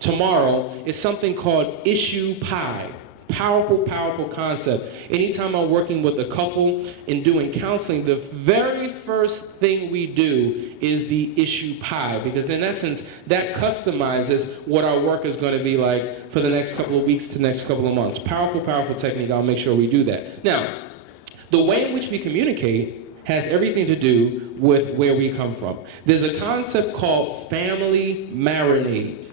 Tomorrow is something called issue pie. Powerful, powerful concept. Anytime I'm working with a couple and doing counseling, the very first thing we do is the issue pie, because in essence, that customizes what our work is going to be like for the next couple of weeks to the next couple of months. Powerful, powerful technique. I'll make sure we do that. Now, the way in which we communicate has everything to do with where we come from. There's a concept called family marinade.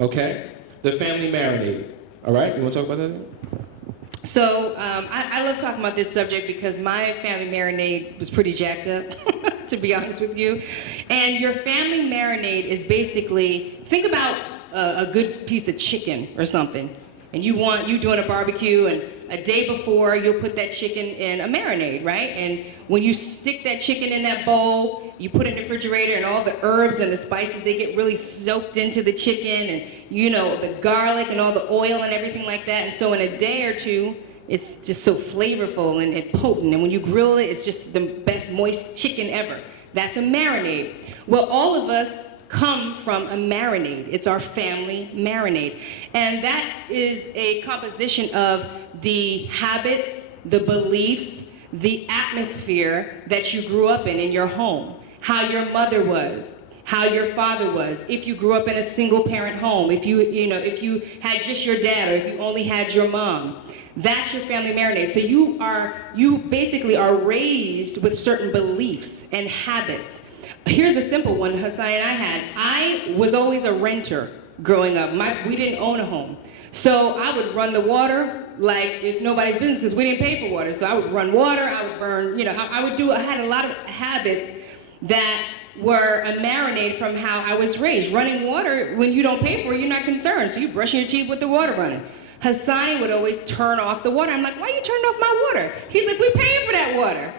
Okay? The family marinade. All right? You want to talk about that? So I love talking about this subject because my family marinade was pretty jacked up, to be honest with you. And your family marinade is basically, think about a good piece of chicken or something. And you doing a barbecue, and a day before you'll put that chicken in a marinade, right? And when you stick that chicken in that bowl, you put it in the refrigerator, and all the herbs and the spices, they get really soaked into the chicken, and you know, the garlic and all the oil and everything like that. And so in a day or two, it's just so flavorful and potent. And when you grill it, it's just the best moist chicken ever. That's a marinade. Well, all of us come from a marinade. It's our family marinade. And that is a composition of the habits, the beliefs, the atmosphere that you grew up in your home, how your mother was, how your father was, if you grew up in a single parent home, if you had just your dad, or if you only had your mom. That's your family marinade. So you basically are raised with certain beliefs and habits. Here's a simple one Hassan and I had. I was always a renter growing up. We didn't own a home. So I would run the water like it's nobody's business because we didn't pay for water. So I would run water, I would burn, I had a lot of habits that were a marinade from how I was raised. Running water, when you don't pay for it, you're not concerned. So you're brushing your teeth with the water running. Hassan would always turn off the water. I'm like, why are you turning off my water? He's like, we paying for that water.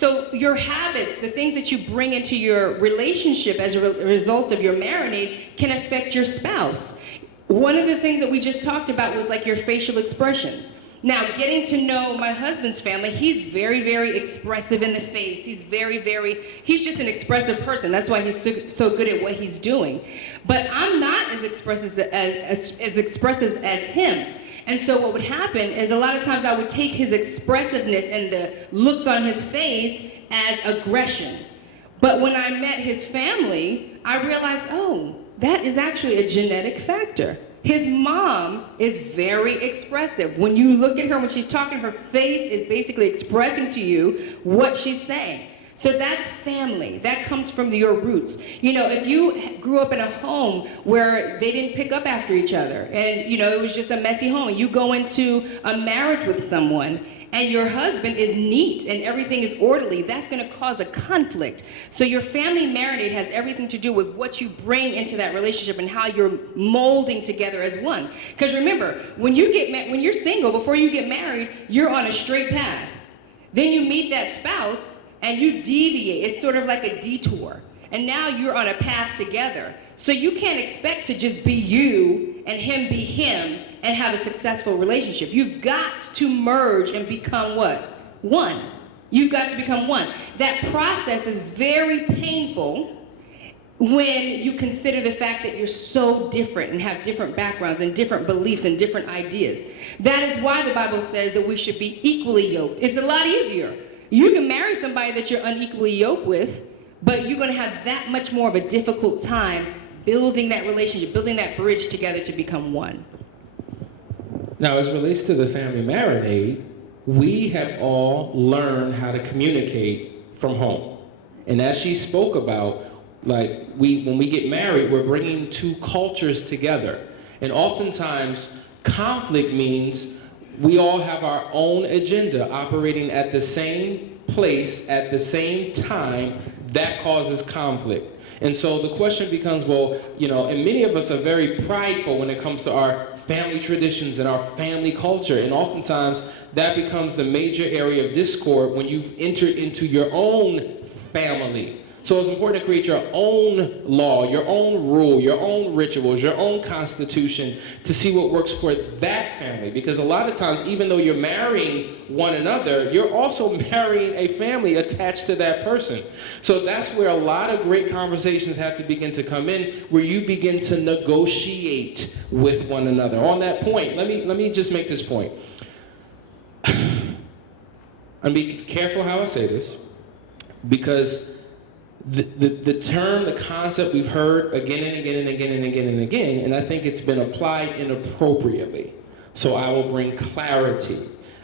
So your habits, the things that you bring into your relationship as a result of your marinade can affect your spouse. One of the things that we just talked about was like your facial expressions. Now, getting to know my husband's family, he's very, very expressive in the face. He's just an expressive person. That's why he's so good at what he's doing. But I'm not as expressive as him. And so what would happen is a lot of times I would take his expressiveness and the looks on his face as aggression. But when I met his family, I realized, oh, that is actually a genetic factor. His mom is very expressive. When you look at her, when she's talking, her face is basically expressing to you what she's saying. So that's family. That comes from your roots. If you grew up in a home where they didn't pick up after each other, and it was just a messy home, and you go into a marriage with someone, and your husband is neat and everything is orderly, that's going to cause a conflict. So your family marinade has everything to do with what you bring into that relationship and how you're molding together as one. Because remember, when you're single, before you get married, you're on a straight path. Then you meet that spouse and you deviate. It's sort of like a detour. And now you're on a path together. So you can't expect to just be you and him be him and have a successful relationship. You've got to merge and become what? One. You've got to become one. That process is very painful when you consider the fact that you're so different and have different backgrounds and different beliefs and different ideas. That is why the Bible says that we should be equally yoked. It's a lot easier. You can marry somebody that you're unequally yoked with, but you're going to have that much more of a difficult time building that relationship, building that bridge together to become one. Now, as it relates to the family marinade, we have all learned how to communicate from home. And as she spoke about, when we get married, we're bringing two cultures together. And oftentimes, conflict means we all have our own agenda operating at the same place at the same time. That causes conflict. And so the question becomes, and many of us are very prideful when it comes to our family traditions and our family culture. And oftentimes that becomes the major area of discord when you've entered into your own family. So it's important to create your own law, your own rule, your own rituals, your own constitution to see what works for that family. Because a lot of times, even though you're marrying one another, you're also marrying a family attached to that person. So that's where a lot of great conversations have to begin to come in, where you begin to negotiate with one another. On that point, let me just make this point. And be careful how I say this, because the term, the concept we've heard again and again and again and again and again, and I think it's been applied inappropriately. So I will bring clarity.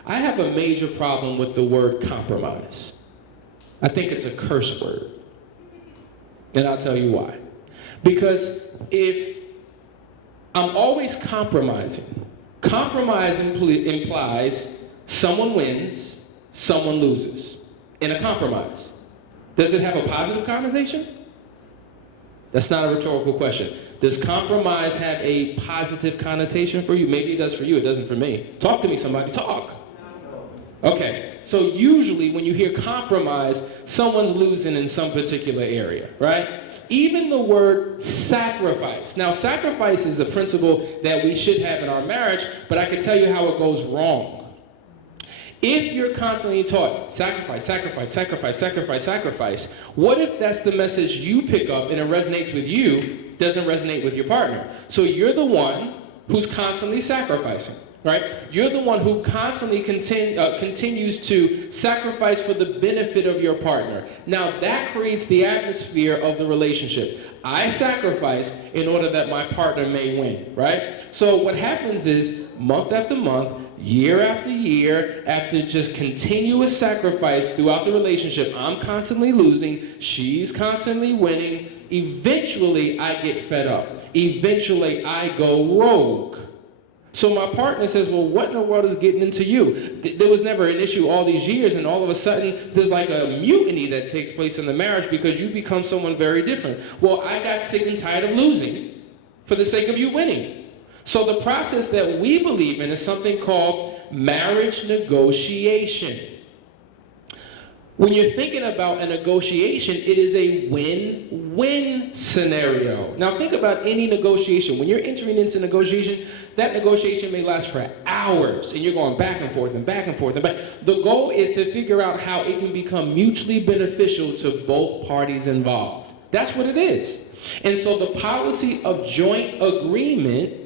I have a major problem with the word compromise. I think it's a curse word. And I'll tell you why. Because if I'm always compromising implies someone wins, someone loses in a compromise. Does it have a positive connotation? That's not a rhetorical question. Does compromise have a positive connotation for you? Maybe it does for you, it doesn't for me. Talk to me, somebody, talk. Okay, so usually when you hear compromise, someone's losing in some particular area, right? Even the word sacrifice. Now, sacrifice is a principle that we should have in our marriage, but I can tell you how it goes wrong. If you're constantly taught sacrifice, sacrifice, sacrifice, sacrifice, sacrifice, what if that's the message you pick up and it resonates with you, doesn't resonate with your partner? So you're the one who's constantly sacrificing, right? You're the one who constantly continues to sacrifice for the benefit of your partner. Now that creates the atmosphere of the relationship. I sacrifice in order that my partner may win, right? So what happens is month after month, year after year, after just continuous sacrifice throughout the relationship, I'm constantly losing, she's constantly winning. Eventually, I get fed up. Eventually, I go rogue. So my partner says, well, what in the world is getting into you? There was never an issue all these years, and all of a sudden, there's like a mutiny that takes place in the marriage because you become someone very different. Well, I got sick and tired of losing for the sake of you winning. So the process that we believe in is something called marriage negotiation. When you're thinking about a negotiation, it is a win-win scenario. Now think about any negotiation. When you're entering into negotiation, that negotiation may last for hours, and you're going back and forth and back and forth and back. The goal is to figure out how it can become mutually beneficial to both parties involved. That's what it is. And so the policy of joint agreement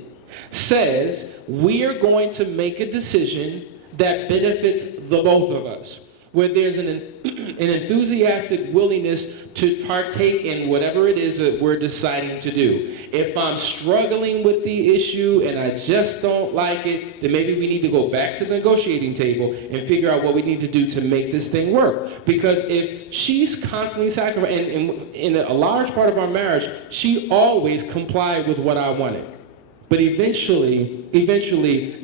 says we are going to make a decision that benefits the both of us, where there's an enthusiastic willingness to partake in whatever it is that we're deciding to do. If I'm struggling with the issue and I just don't like it, then maybe we need to go back to the negotiating table and figure out what we need to do to make this thing work. Because if she's constantly sacrificing, and in a large part of our marriage, she always complied with what I wanted. But eventually,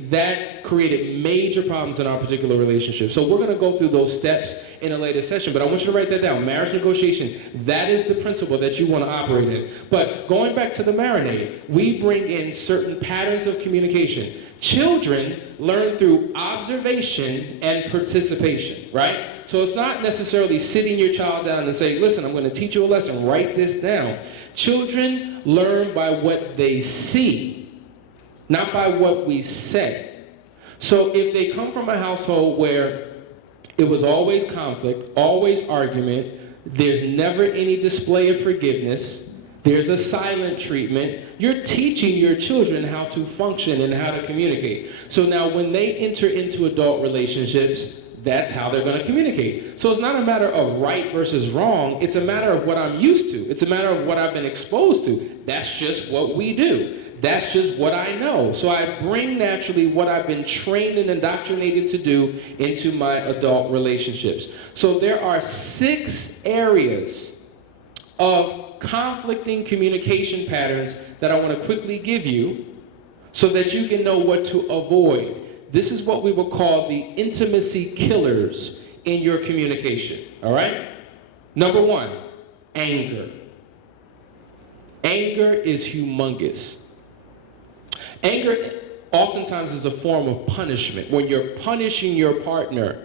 that created major problems in our particular relationship. So we're going to go through those steps in a later session, but I want you to write that down. Marriage negotiation, that is the principle that you want to operate in. But going back to the marinade, we bring in certain patterns of communication. Children learn through observation and participation, right? So it's not necessarily sitting your child down and saying, listen, I'm going to teach you a lesson, write this down. Children learn by what they see, not by what we say. So if they come from a household where it was always conflict, always argument, there's never any display of forgiveness, there's a silent treatment, you're teaching your children how to function and how to communicate. So now when they enter into adult relationships, that's how they're going to communicate. So it's not a matter of right versus wrong, it's a matter of what I'm used to. It's a matter of what I've been exposed to. That's just what we do. That's just what I know. So I bring naturally what I've been trained and indoctrinated to do into my adult relationships. So there are 6 areas of conflicting communication patterns that I want to quickly give you so that you can know what to avoid. This is what we will call the intimacy killers in your communication, all right? Number 1, anger. Anger is humongous. Anger oftentimes is a form of punishment. When you're punishing your partner,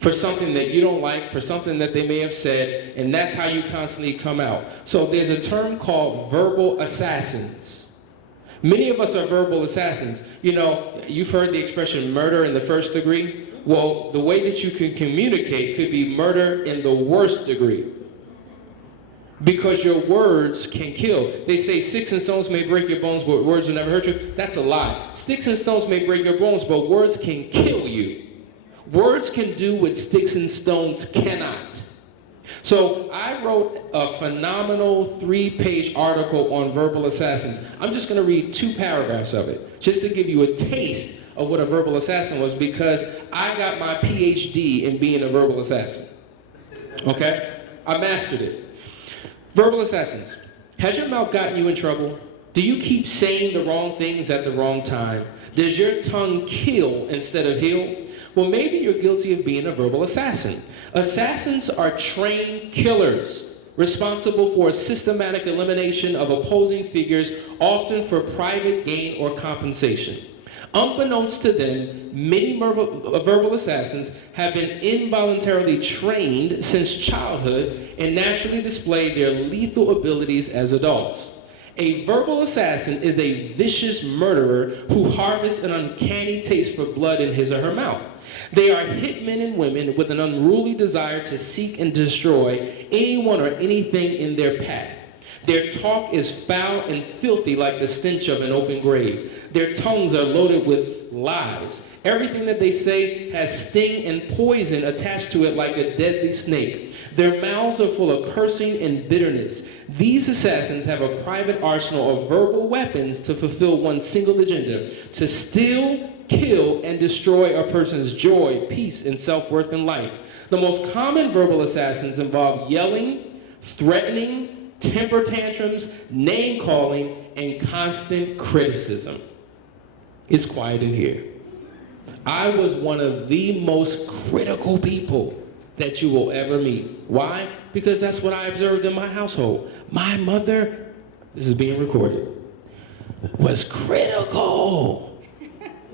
for something that you don't like, for something that they may have said, and that's how you constantly come out. So there's a term called verbal assassins. Many of us are verbal assassins. You know, you've heard the expression murder in the first degree. Well, the way that you can communicate could be murder in the worst degree. Because your words can kill. They say sticks and stones may break your bones, but words will never hurt you. That's a lie. Sticks and stones may break your bones, but words can kill you. Words can do what sticks and stones cannot. So I wrote a phenomenal 3-page article on verbal assassins. I'm just going to read 2 paragraphs of it, just to give you a taste of what a verbal assassin was, because I got my PhD in being a verbal assassin. Okay? I mastered it. Verbal assassins. Has your mouth gotten you in trouble? Do you keep saying the wrong things at the wrong time? Does your tongue kill instead of heal? Well, maybe you're guilty of being a verbal assassin. Assassins are trained killers, responsible for a systematic elimination of opposing figures, often for private gain or compensation. Unbeknownst to them, many verbal assassins have been involuntarily trained since childhood and naturally display their lethal abilities as adults. A verbal assassin is a vicious murderer who harvests an uncanny taste for blood in his or her mouth. They are hitmen and women with an unruly desire to seek and destroy anyone or anything in their path. Their talk is foul and filthy like the stench of an open grave. Their tongues are loaded with lies. Everything that they say has sting and poison attached to it like a deadly snake. Their mouths are full of cursing and bitterness. These assassins have a private arsenal of verbal weapons to fulfill one single agenda: to steal, kill, and destroy a person's joy, peace, and self-worth in life. The most common verbal assassins involve yelling, threatening, temper tantrums, name-calling, and constant criticism. It's quiet in here. I was one of the most critical people that you will ever meet. Why? Because that's what I observed in my household. My mother, this is being recorded, was critical.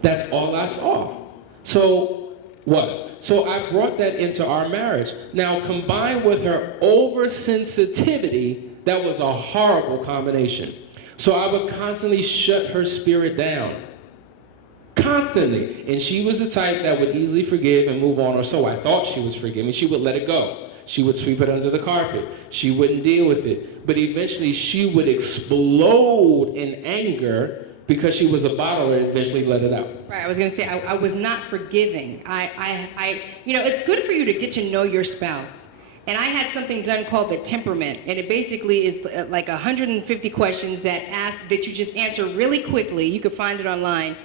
That's all I saw. So I brought that into our marriage. Now, combined with her oversensitivity, that was a horrible combination. So I would constantly shut her spirit down. Constantly. And she was the type that would easily forgive and move on, or so I thought she was forgiving. She would let it go. She would sweep it under the carpet. She wouldn't deal with it. But eventually she would explode in anger because she was a bottler and eventually let it out. Right, I was going to say, I was not forgiving. It's good for you to get to know your spouse. And I had something done called the temperament, and it basically is like 150 questions that you just answer really quickly. You can find it online.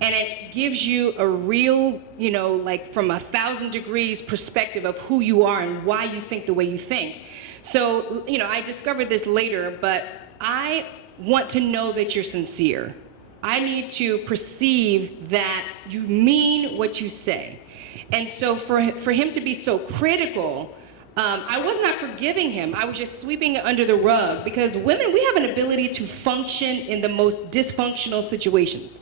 And it gives you a real, like from 1,000 degrees perspective of who you are and why you think the way you think. So, I discovered this later, but I want to know that you're sincere. I need to perceive that you mean what you say. And so for him to be so critical, I was not forgiving him. I was just sweeping it under the rug, because women, we have an ability to function in the most dysfunctional situations.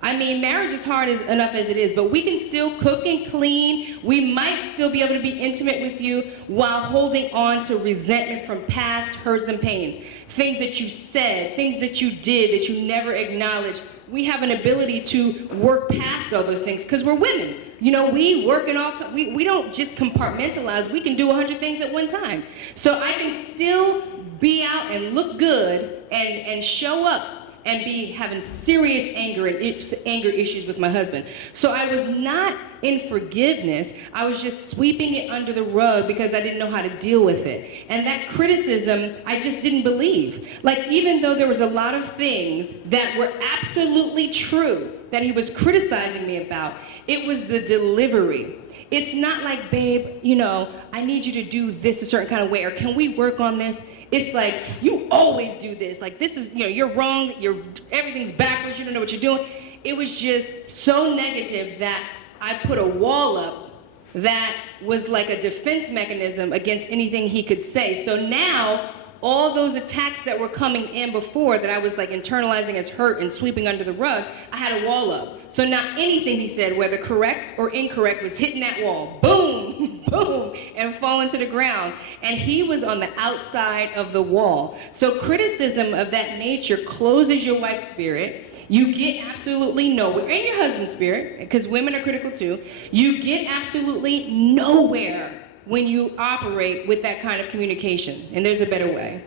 I mean, marriage is hard enough as it is, but we can still cook and clean. We might still be able to be intimate with you while holding on to resentment from past hurts and pains. Things that you said, things that you did that you never acknowledged. We have an ability to work past all those things because we're women. We work and all. We don't just compartmentalize. We can do 100 things at one time. So I can still be out and look good and show up and be having serious anger issues with my husband. So I was not in forgiveness. I was just sweeping it under the rug because I didn't know how to deal with it. And that criticism, I just didn't believe. Like, even though there was a lot of things that were absolutely true that he was criticizing me about, it was the delivery. It's not like, babe, I need you to do this a certain kind of way, or can we work on this? It's like, you always do this. Like, this is, you're wrong. Everything's backwards. You don't know what you're doing. It was just so negative that I put a wall up that was like a defense mechanism against anything he could say. So now, all those attacks that were coming in before that I was like internalizing as hurt and sweeping under the rug, I had a wall up. So now anything he said, whether correct or incorrect, was hitting that wall. Boom! boom, and fall into the ground. And he was on the outside of the wall. So criticism of that nature closes your wife's spirit. You get absolutely nowhere, and your husband's spirit, because women are critical too. You get absolutely nowhere when you operate with that kind of communication, and there's a better way.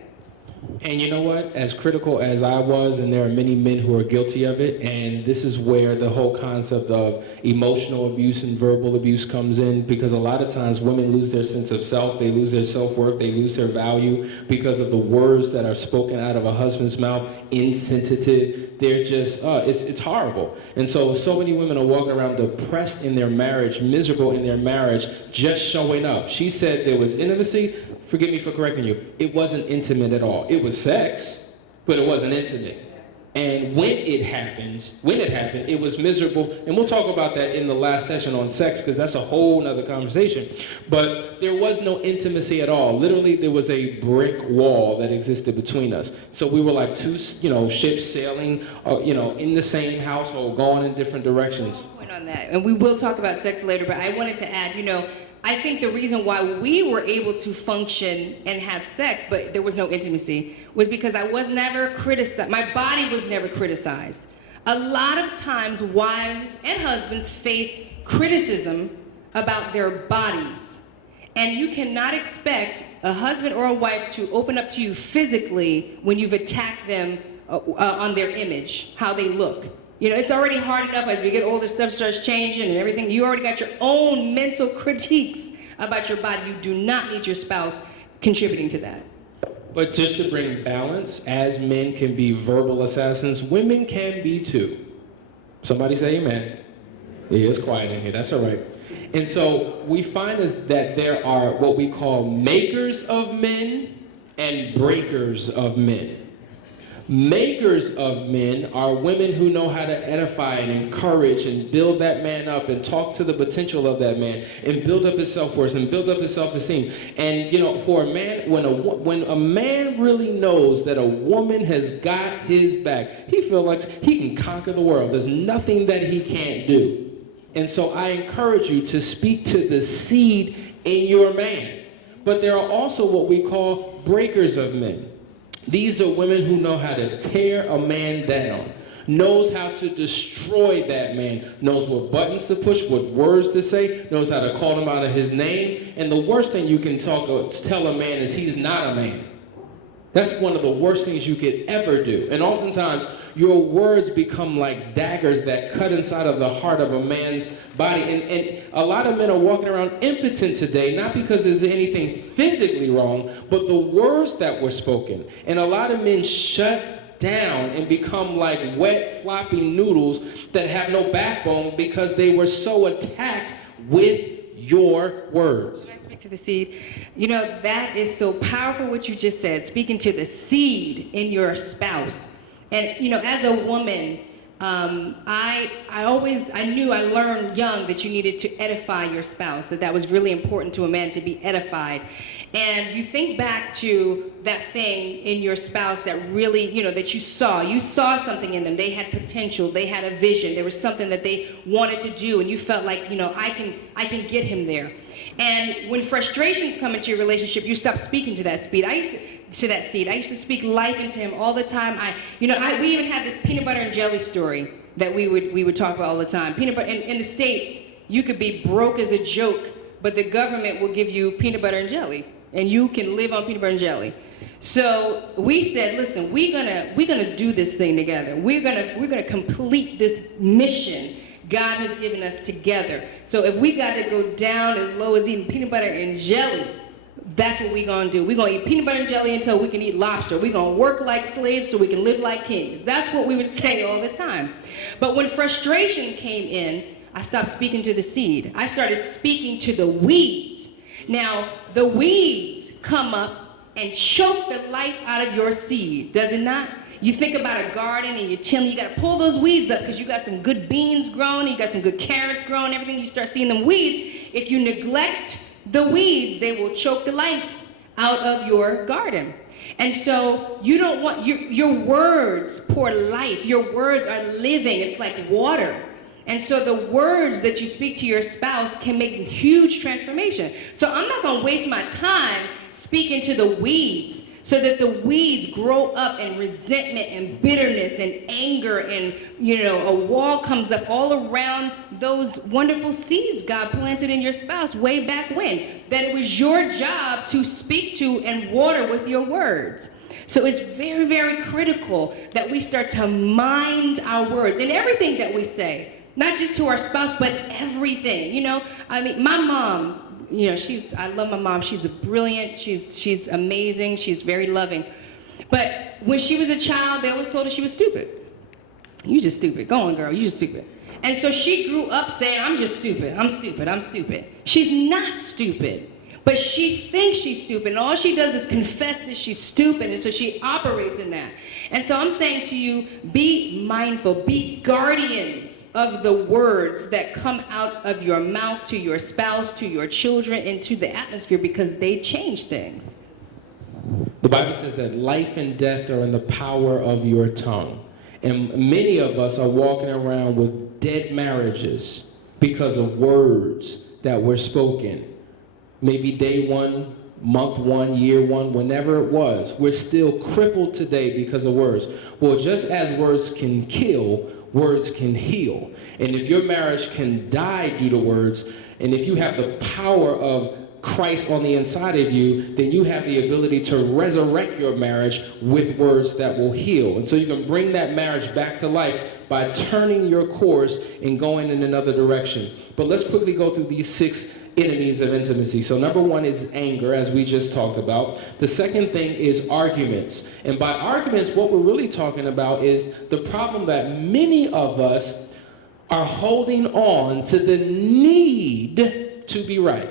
And you know what? As critical as I was, and there are many men who are guilty of it, and this is where the whole concept of emotional abuse and verbal abuse comes in, because a lot of times women lose their sense of self, they lose their self-worth, they lose their value because of the words that are spoken out of a husband's mouth, insensitive. They're just, it's horrible. And so many women are walking around depressed in their marriage, miserable in their marriage, just showing up. She said there was intimacy. Forgive me for correcting you. It wasn't intimate at all. It was sex, but it wasn't intimate. And when it happened, it was miserable. And we'll talk about that in the last session on sex, because that's a whole nother conversation. But there was no intimacy at all. Literally, there was a brick wall that existed between us. So we were like two, ships sailing, in the same household, going in different directions. Point on that, and we will talk about sex later. But I wanted to add, I think the reason why we were able to function and have sex, but there was no intimacy, was because I was never criticized. My body was never criticized. A lot of times, wives and husbands face criticism about their bodies. And you cannot expect a husband or a wife to open up to you physically when you've attacked them on their image, how they look. It's already hard enough as we get older, stuff starts changing and everything. You already got your own mental critiques about your body. You do not need your spouse contributing to that. But just to bring balance, as men can be verbal assassins, women can be too. Somebody say amen. Yeah, it's quiet in here, that's all right. And so we find that there are what we call makers of men and breakers of men. Makers of men are women who know how to edify and encourage and build that man up and talk to the potential of that man and build up his self-worth and build up his self-esteem. And for a man, when a man really knows that a woman has got his back, he feels like he can conquer the world. There's nothing that he can't do. And so I encourage you to speak to the seed in your man. But there are also what we call breakers of men. These are women who know how to tear a man down, knows how to destroy that man, knows what buttons to push, what words to say, knows how to call him out of his name. And the worst thing you can tell a man is he's not a man. That's one of the worst things you could ever do. And oftentimes, your words become like daggers that cut inside of the heart of a man's body. And a lot of men are walking around impotent today, not because there's anything physically wrong, but the words that were spoken. And a lot of men shut down and become like wet, floppy noodles that have no backbone because they were so attacked with your words. Can I speak to the seed? That is so powerful what you just said, speaking to the seed in your spouse. And, as a woman, I learned young that you needed to edify your spouse, that was really important to a man to be edified. And you think back to that thing in your spouse that really, that you saw something in them. They had potential, they had a vision, there was something that they wanted to do, and you felt like, I can get him there. And when frustrations come into your relationship, you stop speaking to that seed. I used to speak life into him all the time. We even had this peanut butter and jelly story that we would talk about all the time. Peanut butter in the States, you could be broke as a joke, but the government will give you peanut butter and jelly, and you can live on peanut butter and jelly. So we said, listen, we're gonna do this thing together. We're gonna complete this mission God has given us together. So if we got to go down as low as eating peanut butter and jelly, that's what we're going to do. We're going to eat peanut butter and jelly until we can eat lobster. We're going to work like slaves so we can live like kings. That's what we would say all the time. But when frustration came in, I stopped speaking to the seed. I started speaking to the weeds. Now, the weeds come up and choke the life out of your seed, does it not? You think about a garden and you're tilling, you got to pull those weeds up because you got some good beans growing, you got some good carrots growing, everything. You start seeing them weeds. If you neglect the weeds, they will choke the life out of your garden. And so you don't want, your words pour life. Your words are living. It's like water. And so the words that you speak to your spouse can make a huge transformation. So I'm not going to waste my time speaking to the weeds so that the weeds grow up in resentment and bitterness and anger, and a wall comes up all around those wonderful seeds God planted in your spouse way back when, that it was your job to speak to and water with your words. So it's very, very critical that we start to mind our words in everything that we say, not just to our spouse, but everything. My mom, I love my mom. She's brilliant. She's amazing. She's very loving. But when she was a child, they always told her she was stupid. You just stupid. Go on, girl. You just stupid. And so she grew up saying, I'm just stupid. I'm stupid. I'm stupid. She's not stupid. But she thinks she's stupid. And all she does is confess that she's stupid. And so she operates in that. And so I'm saying to you, be mindful. Be guardians of the words that come out of your mouth to your spouse, to your children, into the atmosphere, because they change things. The Bible says that life and death are in the power of your tongue. And many of us are walking around with dead marriages because of words that were spoken. Maybe day one, month one, year one, whenever it was. We're still crippled today because of words. Well, just as words can kill, words can heal. And if your marriage can die due to words, and if you have the power of Christ on the inside of you, then you have the ability to resurrect your marriage with words that will heal. And so you can bring that marriage back to life by turning your course and going in another direction. But let's quickly go through these 6 enemies of intimacy. So number 1 is anger, as we just talked about. The second thing is arguments. And by arguments, what we're really talking about is the problem that many of us are holding on to the need to be right.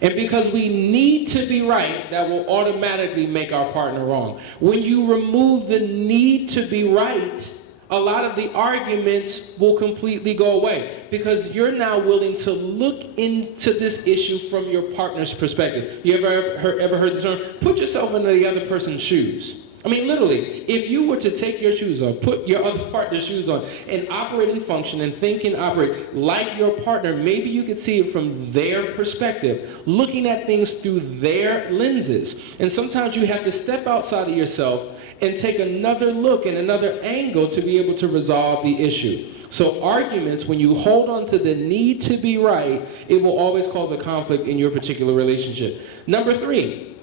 And because we need to be right, that will automatically make our partner wrong. When you remove the need to be right, a lot of the arguments will completely go away, because you're now willing to look into this issue from your partner's perspective. You ever heard the term, put yourself into the other person's shoes? I mean, literally, if you were to take your shoes off, put your other partner's shoes on, and operate and function and think and operate like your partner, maybe you could see it from their perspective, looking at things through their lenses. And sometimes you have to step outside of yourself and take another look and another angle to be able to resolve the issue. So arguments, when you hold on to the need to be right, it will always cause a conflict in your particular relationship. Number 3,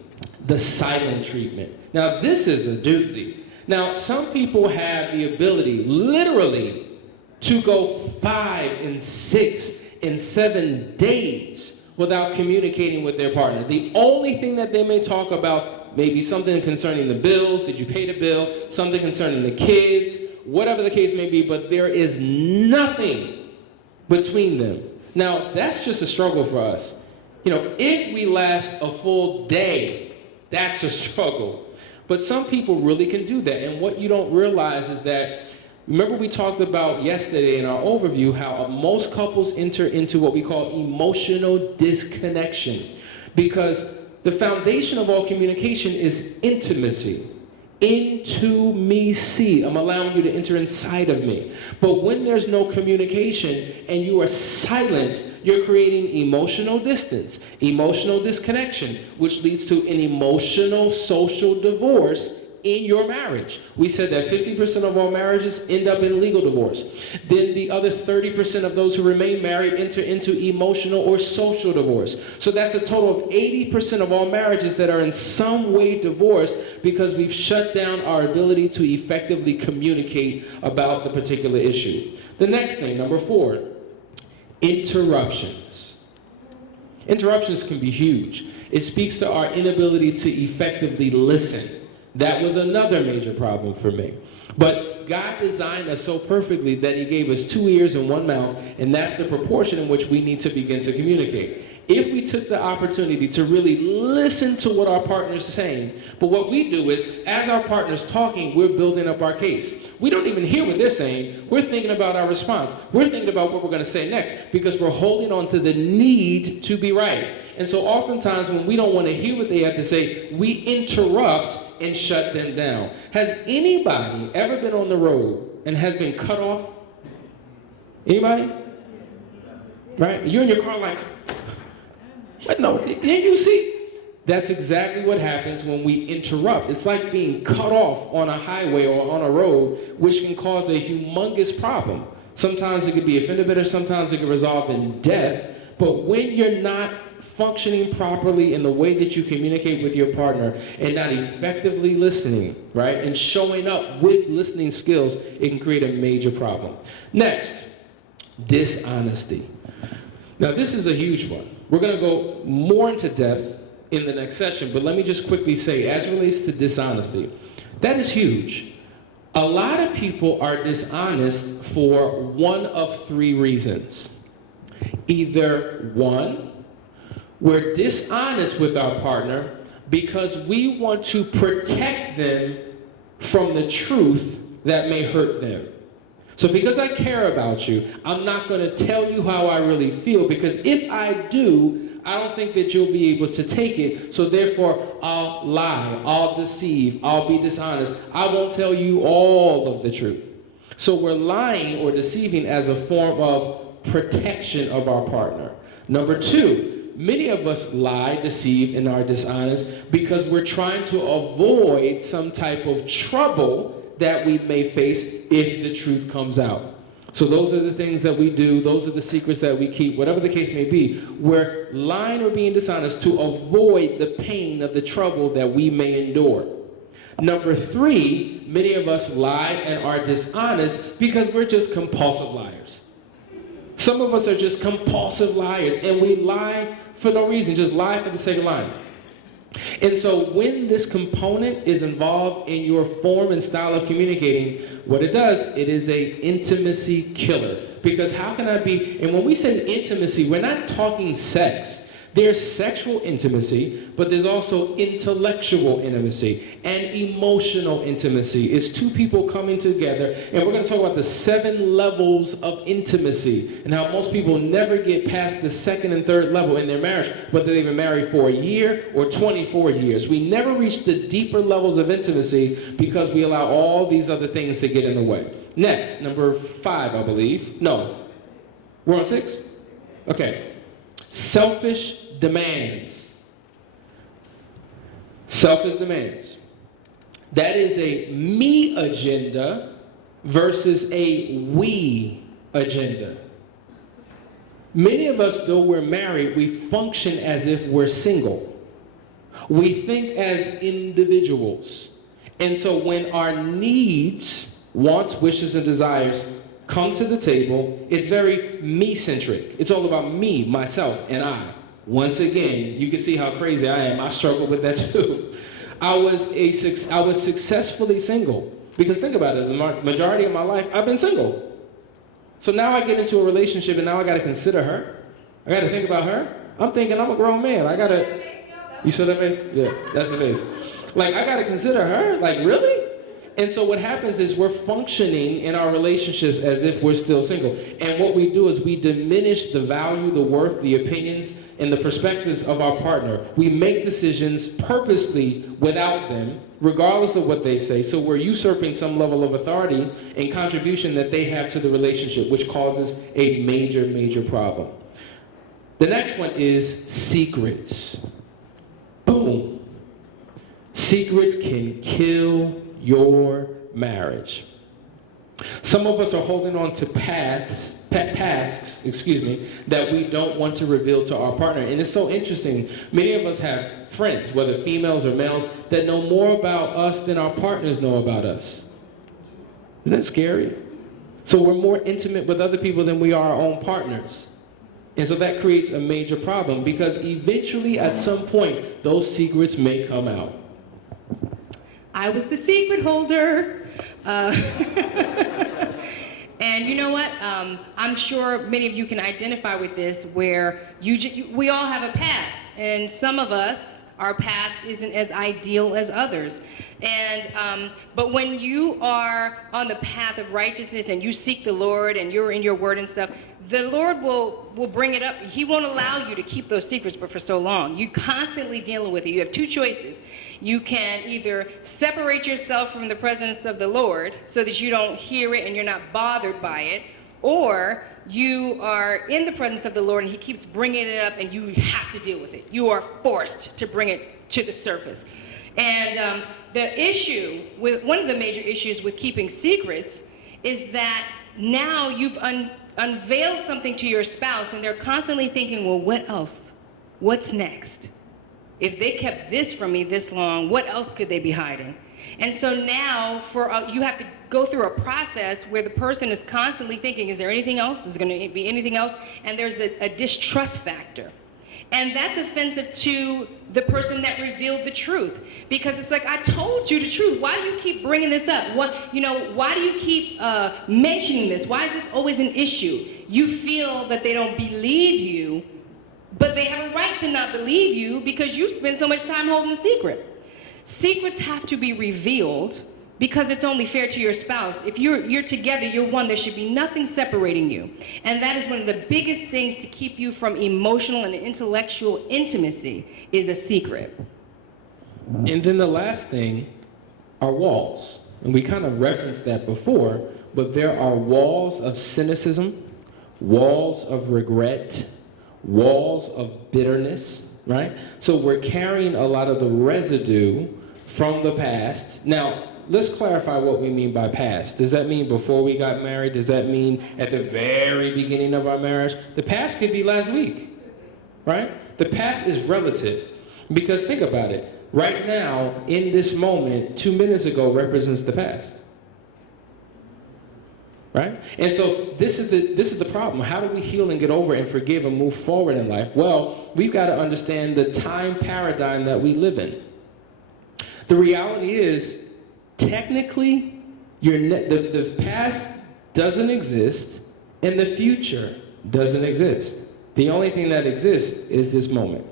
the silent treatment. Now, this is a doozy. Now, some people have the ability, literally, to go 5 and 6 and 7 days without communicating with their partner. The only thing that they may talk about, maybe something concerning the bills, did you pay the bill, something concerning the kids, whatever the case may be, but there is nothing between them. Now, that's just a struggle for us. If we last a full day, that's a struggle. But some people really can do that. And what you don't realize is that, remember we talked about yesterday in our overview how most couples enter into what we call emotional disconnection. Because the foundation of all communication is intimacy. Into me see. I'm allowing you to enter inside of me. But when there's no communication and you are silent, you're creating emotional distance, emotional disconnection, which leads to an emotional social divorce in your marriage. We said that 50% of all marriages end up in legal divorce. Then the other 30% of those who remain married enter into emotional or social divorce. So that's a total of 80% of all marriages that are in some way divorced because we've shut down our ability to effectively communicate about the particular issue. The next thing, number 4, interruptions. Interruptions can be huge. It speaks to our inability to effectively listen. That was another major problem for me. But God designed us so perfectly that he gave us 2 ears and 1 mouth, and that's the proportion in which we need to begin to communicate. If we took the opportunity to really listen to what our partner's saying, but what we do is, as our partner's talking, we're building up our case. We don't even hear what they're saying. We're thinking about our response. We're thinking about what we're going to say next because we're holding on to the need to be right. And so oftentimes when we don't want to hear what they have to say, we interrupt and shut them down. Has anybody ever been on the road and has been cut off Anybody? Right? You're in your car like, no, didn't you see? That's exactly what happens when we interrupt. It's like being cut off on a highway or on a road, which can cause a humongous problem. Sometimes it can be a fender bender, sometimes it can result in death. But when you're not functioning properly in the way that you communicate with your partner and not effectively listening, right, and showing up with listening skills, it can create a major problem. Next, dishonesty. Now, this is a huge one. We're going to go more into depth in the next session, but let me just quickly say, as it relates to dishonesty, that is huge. A lot of people are dishonest for one of three reasons. Either one, we're dishonest with our partner because we want to protect them from the truth that may hurt them. So because I care about you, I'm not going to tell you how I really feel, because if I do, I don't think that you'll be able to take it. So therefore, I'll lie, I'll deceive, I'll be dishonest. I won't tell you all of the truth. So we're lying or deceiving as a form of protection of our partner. Number two, many of us lie, deceive, and are dishonest because we're trying to avoid some type of trouble that we may face if the truth comes out. So those are the things that we do, those are the secrets that we keep, whatever the case may be. We're lying or being dishonest to avoid the pain of the trouble that we may endure. Number three, many of us lie and are dishonest because we're just compulsive liars. Some of us are just compulsive liars, and we lie for no reason, just lie for the sake of lying. And so when this component is involved in your form and style of communicating, what it does, it is a intimacy killer. Because how can I be, and when we say intimacy, we're not talking sex. There's sexual intimacy, but there's also intellectual intimacy and emotional intimacy. It's two people coming together, and we're going to talk about the 7 levels of intimacy and how most people never get past the second and third level in their marriage, whether they've been married for a year or 24 years. We never reach the deeper levels of intimacy because we allow all these other things to get in the way. Next, number 5, I believe. No, we're on 6? Okay. Selfish demands. Selfish demands. That is a me agenda versus a we agenda. Many of us, though we're married, we function as if we're single. We think as individuals. And so when our needs, wants, wishes, and desires come to the table, it's very me-centric. It's all about me, myself, and I. Once again, you can see how crazy I am. I struggle with that too. I was successfully single. Because think about it, the majority of my life, I've been single. So now I get into a relationship and now I gotta consider her. I gotta think about her. I'm thinking I'm a grown man. You saw that face? Yeah, that's the face. Like, I gotta consider her? Like, really? And so what happens is we're functioning in our relationships as if we're still single. And what we do is we diminish the value, the worth, the opinions, and the perspectives of our partner. We make decisions purposely without them, regardless of what they say. So we're usurping some level of authority and contribution that they have to the relationship, which causes a major, major problem. The next one is secrets. Boom. Secrets can kill your marriage. Some of us are holding on to tasks, that we don't want to reveal to our partner. And it's so interesting. Many of us have friends, whether females or males, that know more about us than our partners know about us. Isn't that scary? So we're more intimate with other people than we are our own partners. And so that creates a major problem because eventually at some point, those secrets may come out. I was the secret holder. And you know what? I'm sure many of you can identify with this, where we all have a past, and some of us, our past isn't as ideal as others. And but when you are on the path of righteousness and you seek the Lord and you're in your word and stuff, the Lord will bring it up. He won't allow you to keep those secrets for so long. You constantly dealing with it. You have 2 choices. You can either separate yourself from the presence of the Lord so that you don't hear it and you're not bothered by it, or you are in the presence of the Lord and he keeps bringing it up and you have to deal with it. You are forced to bring it to the surface. And the issue, one of the major issues with keeping secrets is that now you've unveiled something to your spouse and they're constantly thinking, well, what else? What's next? If they kept this from me this long, what else could they be hiding? And so now you have to go through a process where the person is constantly thinking, is there anything else? Is there going to be anything else? And there's a distrust factor. And that's offensive to the person that revealed the truth. Because it's like, I told you the truth. Why do you keep bringing this up? Why do you keep mentioning this? Why is this always an issue? You feel that they don't believe you, but they have a right to not believe you because you spend so much time holding a secret. Secrets have to be revealed because it's only fair to your spouse. If you're together, you're one. There should be nothing separating you. And that is one of the biggest things to keep you from emotional and intellectual intimacy is a secret. And then the last thing are walls. And we kind of referenced that before, but there are walls of cynicism, walls of regret, walls of bitterness, right? So we're carrying a lot of the residue from the past. Now, let's clarify what we mean by past. Does that mean before we got married? Does that mean at the very beginning of our marriage? The past could be last week, right? The past is relative. Because think about it. Right now, in this moment, 2 minutes ago represents the past. Right? And so this is the problem. How do we heal and get over and forgive and move forward in life? Well, we've got to understand the time paradigm that we live in. The reality is, technically, the past doesn't exist and the future doesn't exist. The only thing that exists is this moment.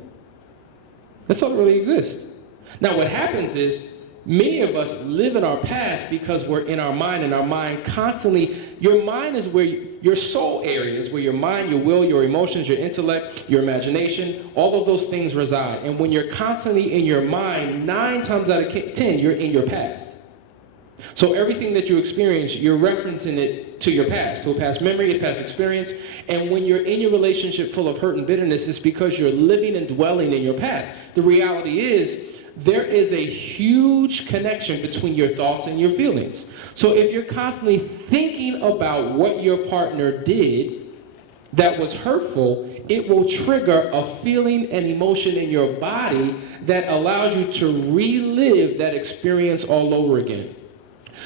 That's all that really exists. Now what happens is, many of us live in our past because we're in our mind, and our mind constantly, your mind is where your soul area is, where your mind, your will, your emotions, your intellect, your imagination, all of those things reside. And when you're constantly in your mind, 9 times out of 10, you're in your past. So everything that you experience, you're referencing it to your past, to a past memory, a past experience. And when you're in your relationship full of hurt and bitterness, it's because you're living and dwelling in your past. The reality is, there is a huge connection between your thoughts and your feelings. So if you're constantly thinking about what your partner did that was hurtful, it will trigger a feeling and emotion in your body that allows you to relive that experience all over again.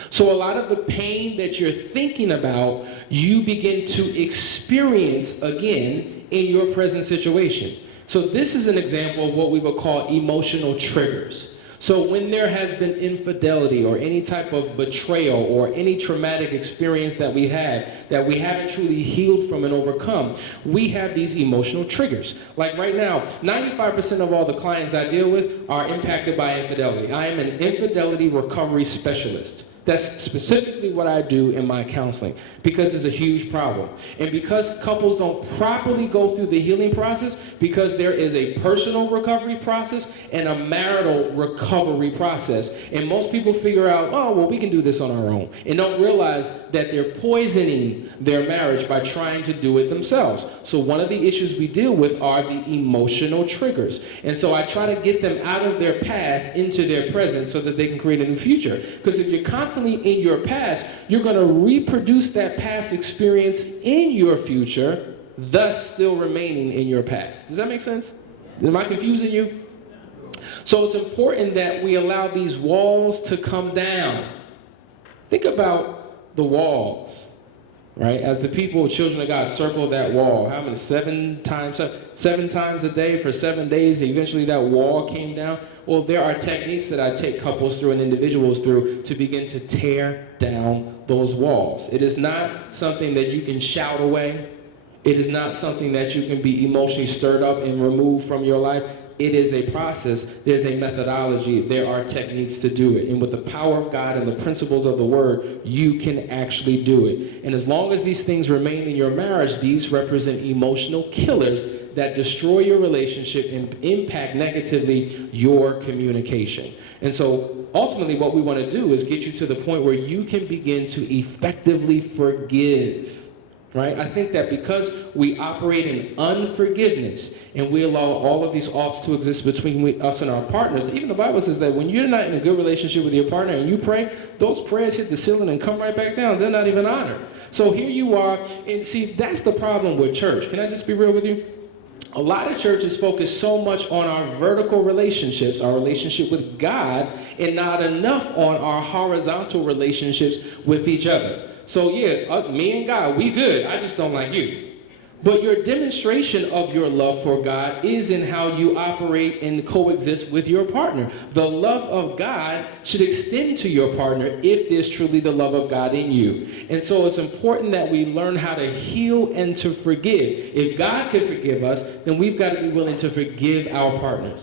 So a lot of the pain that you're thinking about, you begin to experience again in your present situation. So this is an example of what we would call emotional triggers. So when there has been infidelity or any type of betrayal or any traumatic experience that we had that we haven't truly healed from and overcome, we have these emotional triggers. Like right now, 95% of all the clients I deal with are impacted by infidelity. I am an infidelity recovery specialist. That's specifically what I do in my counseling because it's a huge problem. And because couples don't properly go through the healing process, because there is a personal recovery process and a marital recovery process. And most people figure out, oh, well, we can do this on our own, and don't realize that they're poisoning their marriage by trying to do it themselves. So one of the issues we deal with are the emotional triggers. And so I try to get them out of their past into their present so that they can create a new future. Because if you're constantly in your past, you're going to reproduce that past experience in your future, thus still remaining in your past. Does that make sense? Am I confusing you? So it's important that we allow these walls to come down. Think about the walls, right? As the people, children of God, circle that wall, how many? 7 times a day for 7 days, eventually that wall came down. Well, there are techniques that I take couples through and individuals through to begin to tear down those walls. It is not something that you can shout away. It is not something that you can be emotionally stirred up and remove from your life. It is a process. There's a methodology. There are techniques to do it. And with the power of God and the principles of the Word, you can actually do it. And as long as these things remain in your marriage, these represent emotional killers that destroy your relationship and impact negatively your communication. And so ultimately what we want to do is get you to the point where you can begin to effectively forgive right? I think that because we operate in unforgiveness and we allow all of these offs to exist between us and our partners, even the Bible says that when you're not in a good relationship with your partner and you pray, those prayers hit the ceiling and come right back down. They're not even honored. So here you are, and see, that's the problem with church. Can I just be real with you? A lot of churches focus so much on our vertical relationships, our relationship with God, and not enough on our horizontal relationships with each other. So yeah, me and God, we good. I just don't like you. But your demonstration of your love for God is in how you operate and coexist with your partner. The love of God should extend to your partner if there's truly the love of God in you. And so it's important that we learn how to heal and to forgive. If God can forgive us, then we've got to be willing to forgive our partners.